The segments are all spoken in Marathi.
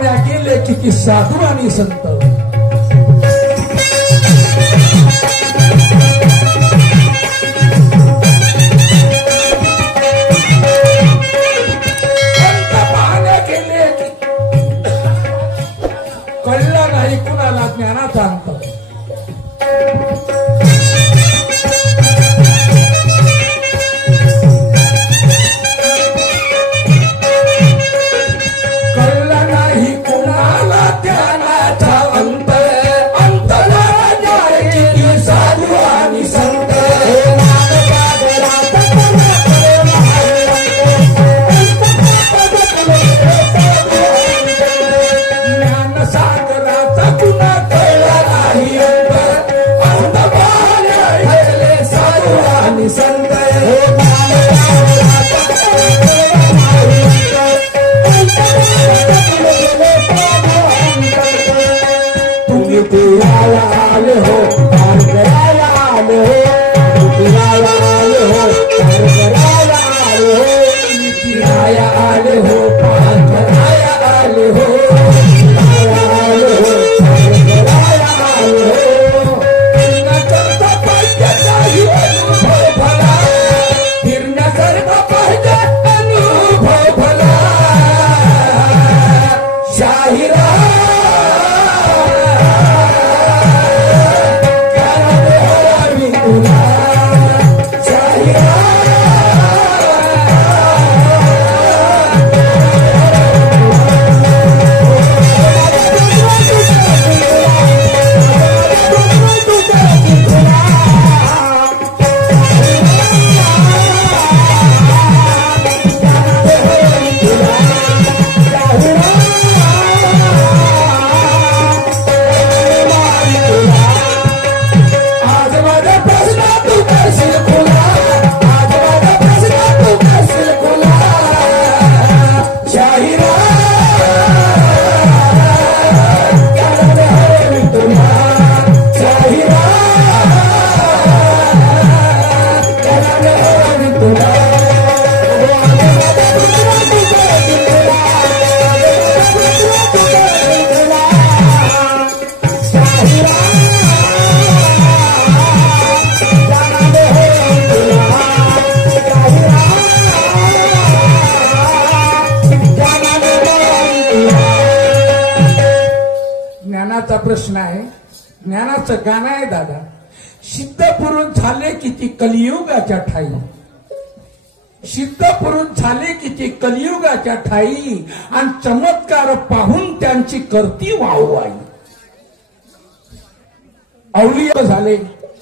पाहण्या गेले किती साधू आणि संत. कळलं नाही कुणाला ज्ञानाचा अंत. कळलं नाही कुणाला ज्ञानाचा अंत. अंतला किती साधू आणि संत. प्रश्न आहे. ज्ञानाचं गाणं आहे दादा. सिद्ध पुरुष झाले किती कलियुगाच्या ठाई. सिद्ध पुरुष झाले किती कलियुगाच्या ठाई. आणि चमत्कार पाहून त्यांची करती वाहवाई. अवलिया झाले,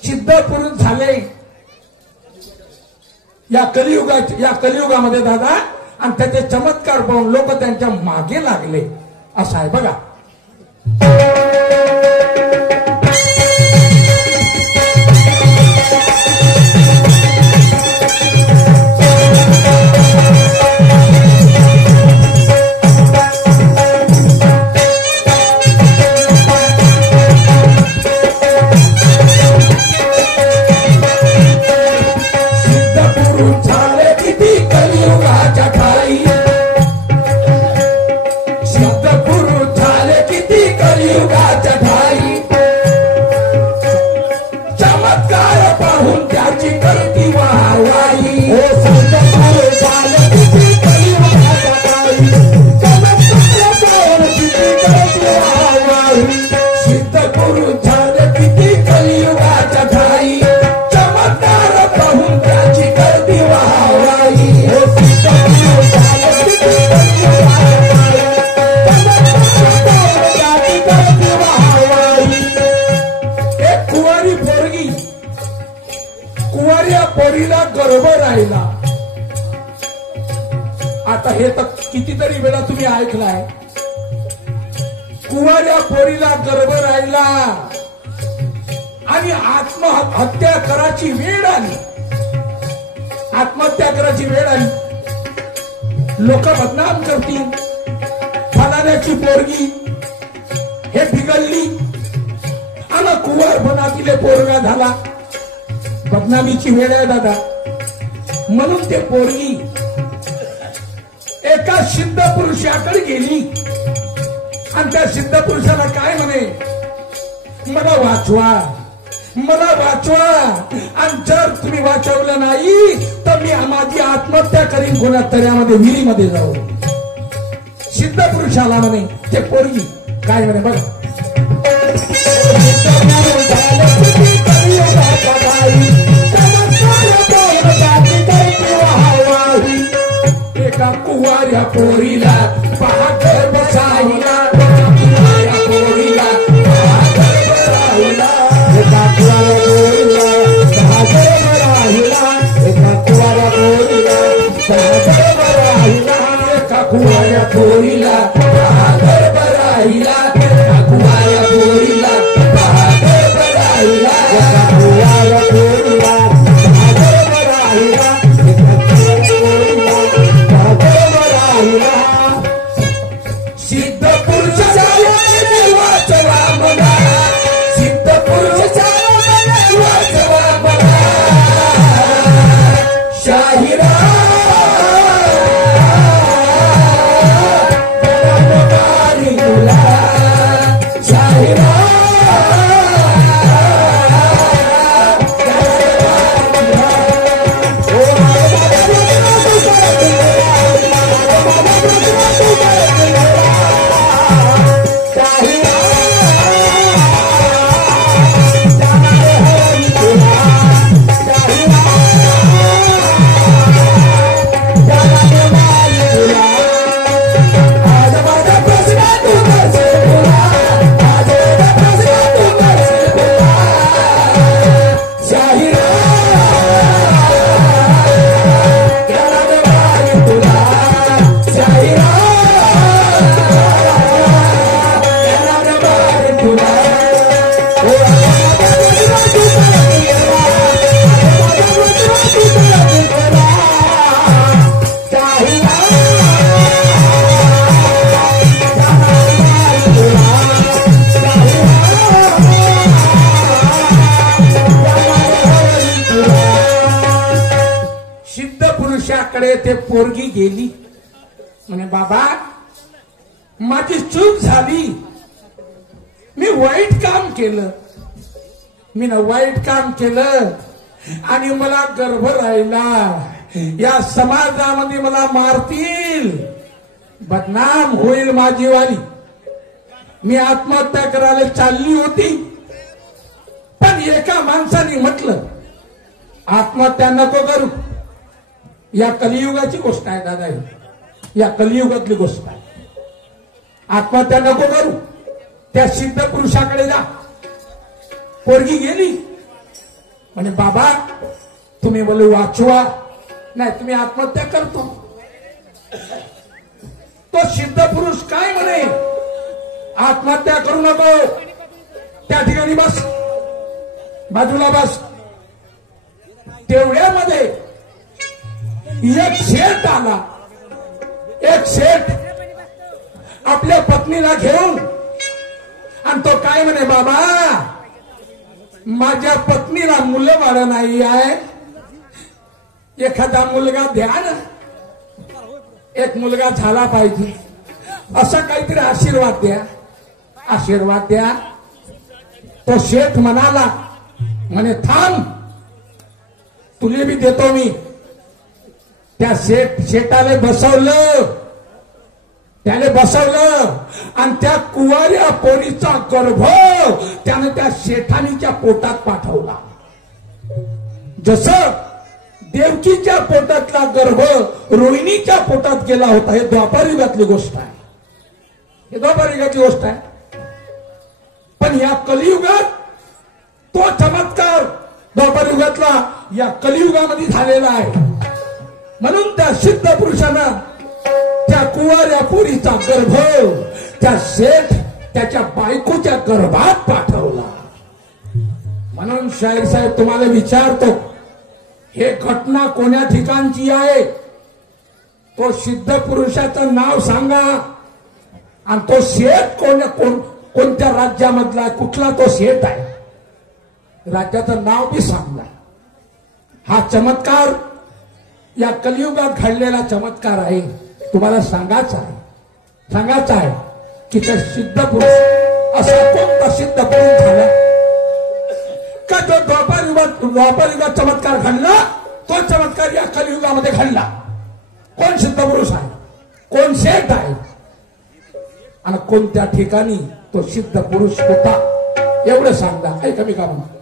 सिद्ध पुरुष झाले या कलियुगामध्ये दादा. आणि त्याचे चमत्कार पाहून लोक त्यांच्या मागे लागले. असं आहे बघा. पोरीला गर्भ राहिला. आता हे तर कितीतरी वेळा तुम्ही ऐकलाय. कुवाऱ्या पोरीला गर्भ राहिला आणि आत्महत्या करायची वेळ आली. आत्महत्या करायची वेळ आली. लोक बदनाम करतील. फलाण्याची पोरगी हे बिघडली आणि कुवारपणा तिले पोरगा झाला. बदनामीची वेळ आहे दादा. म्हणून ते पोरगी एका सिद्ध पुरुषाकडे गेली आणि त्या सिद्ध पुरुषाला काय म्हणे, मला वाचवा, मला वाचवा, आणि जर तुम्ही वाचवलं नाही तर मी माझी आत्महत्या करीन कोणा तऱ्यामध्ये विहिरीमध्ये जाऊ. सिद्ध पुरुषाला म्हणे ते पोरगी काय म्हणे बघा, एका कुवाऱ्या पोरीला पाहत बसायला, कुवाऱ्या पोरीला पाहत बसायला, एका कुवाऱ्या पोरीला पाहत बसायला, एका कुवाऱ्या पोरीला पाहत बसायला, एका कुवाऱ्या पोरीला पाहत बसायला, एका कुवाऱ्या पोरीला पाहत बसायला, एका कुवाऱ्या पोरीला पाहत बसायला, सिद्ध पुरुषाला वाचवा मला, सिद्ध पुरुषाला वाचवा मला, शाहिरा तुला, शाहिरा ते पोरगी गेली म्हणे, बाबा माझी चूक झाली, मी वाईट काम केलं, मी ना वाईट काम केलं आणि मला गर्भ राहिला, या समाजामध्ये मला मारतील, बदनाम होईल माझी वाली, मी आत्महत्या करायला चालली होती, पण एका माणसाने म्हटलं आत्महत्या नको करू. या कलियुगाची गोष्ट आहे दादा, या कलियुगातली गोष्ट आहे, आत्महत्या नको करू, त्या सिद्ध पुरुषाकडे जा. पोरगी गेली म्हणे, बाबा तुम्ही बोले वाचवा, नाही तुम्ही आत्महत्या करतो. तो सिद्ध पुरुष काय म्हणे, आत्महत्या करू नको, त्या ठिकाणी बस, बाजूला बस. तेवढ्यामध्ये एक शेठ आला, एक शेठ आपल्या पत्नीला घेऊन, आणि तो काय म्हणे, बाबा माझ्या पत्नीला मुलं बाळ नाही आहे, एखादा मुलगा द्या ना, एक मुलगा झाला पाहिजे, असा काहीतरी आशीर्वाद द्या, आशीर्वाद द्या. तो शेठ म्हणाला, म्हणे थांब तुले बी देतो मी. त्या शेठाले बसवलं, त्याने बसवलं, आणि त्या कुवाऱ्या पोरीचा गर्भ त्याने त्या शेठानीच्या पोटात पाठवला. जसं देवकीच्या पोटातला गर्भ रोहिणीच्या पोटात गेला होता. हे द्वापारयुगातली गोष्ट आहे, हे द्वापारयुगातली गोष्ट आहे. पण या कलियुगात तो चमत्कार द्वापारयुगातला या कलियुगामध्ये झालेला आहे. म्हणून त्या सिद्ध पुरुषानं त्या कुवाऱ्या पोरीचा गर्भ त्या शेठ त्याच्या बायकोच्या गर्भात पाठवला. म्हणून शाहीर साहेब तुम्हाला विचारतो, हे घटना कोण्या ठिकाणची आहे? तो सिद्ध पुरुषाचं नाव सांगा, आणि तो शेठ कोणत्या राज्यामधला, कुठला तो शेठ आहे, राज्याचं नाव बी सांगा. हा चमत्कार या कलियुगात घडलेला चमत्कार आहे, तुम्हाला सांगायचा आहे, सांगायचा आहे. की त्या सिद्ध पुरुष असा कोणता सिद्ध पुरुष झाला का जो द्वापार युगात चमत्कार घडला, तो चमत्कार या कलियुगामध्ये घडला? कोण सिद्ध पुरुष आहे, कोण शेठ आहे आणि कोणत्या ठिकाणी तो सिद्ध पुरुष होता, एवढं सांगा. ऐका मी का म्हणतो.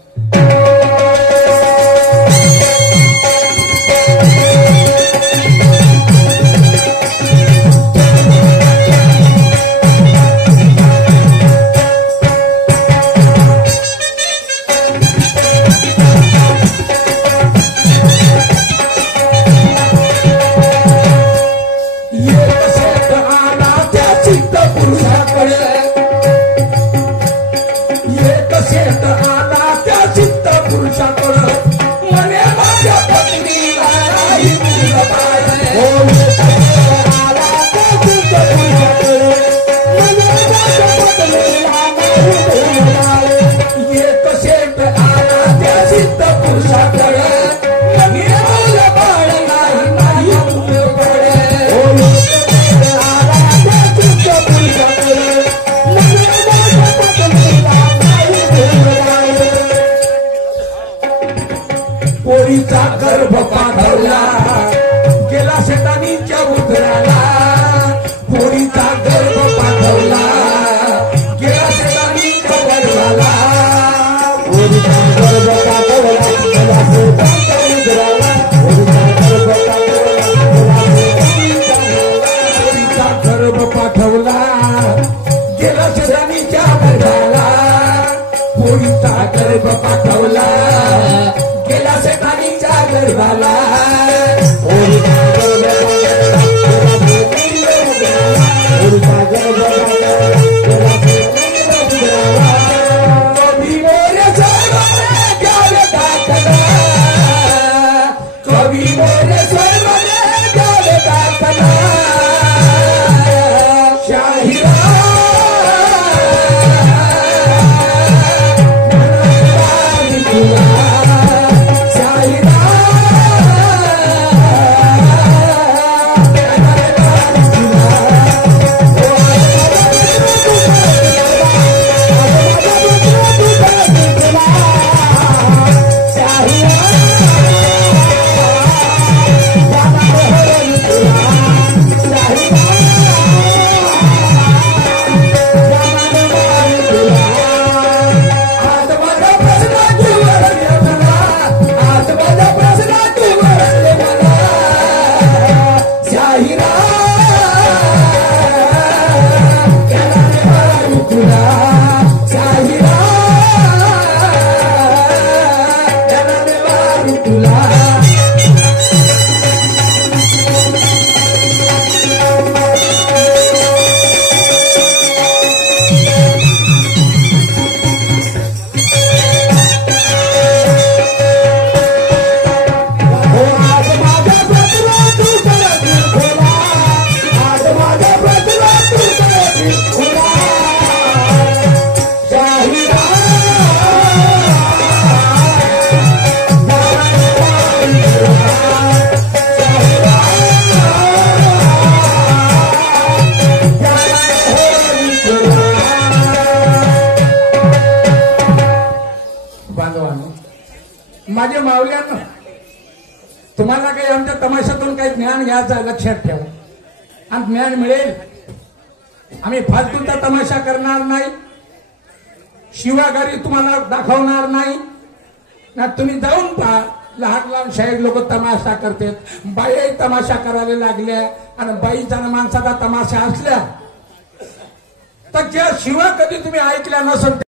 पोरीचा गर्भ पाठवला गेला शेतानीच्या उतराला, पोरीचा गर्भ पाठवला गेला शेतानीच्या गर्भाला, पोरीचा गर्भ पाठवला गेला शेतानीच्या उतराला, पोरीचा गर्भ पाठवला गेला शेतानीच्या गर्भाला, पोरीचा गर्भ पाठवला गेला शेतानीच्या गर्भाला, कवी मोरे स्वर्गाने द्यावे दाखला, कवी मोरे स्वर्गाने द्यावे दाखला, शाहिरा माझ्या मावल्यांना तुम्हाला काही आमच्या तमाशातून काही ज्ञान घ्यायचं लक्षात ठेवा आणि ज्ञान मिळेल. आम्ही फालतूचा तमाशा करणार नाही, शिवागारी तुम्हाला दाखवणार नाही ना. तुम्ही जाऊन पहा, लहान लहान शाहीर लोक तमाशा करतात, बाई तमाशा करायला लागल्या आणि बाईचा माणसाचा तमाशा असल्या तर ज्या शिवा कधी तुम्ही ऐकल्या नसेल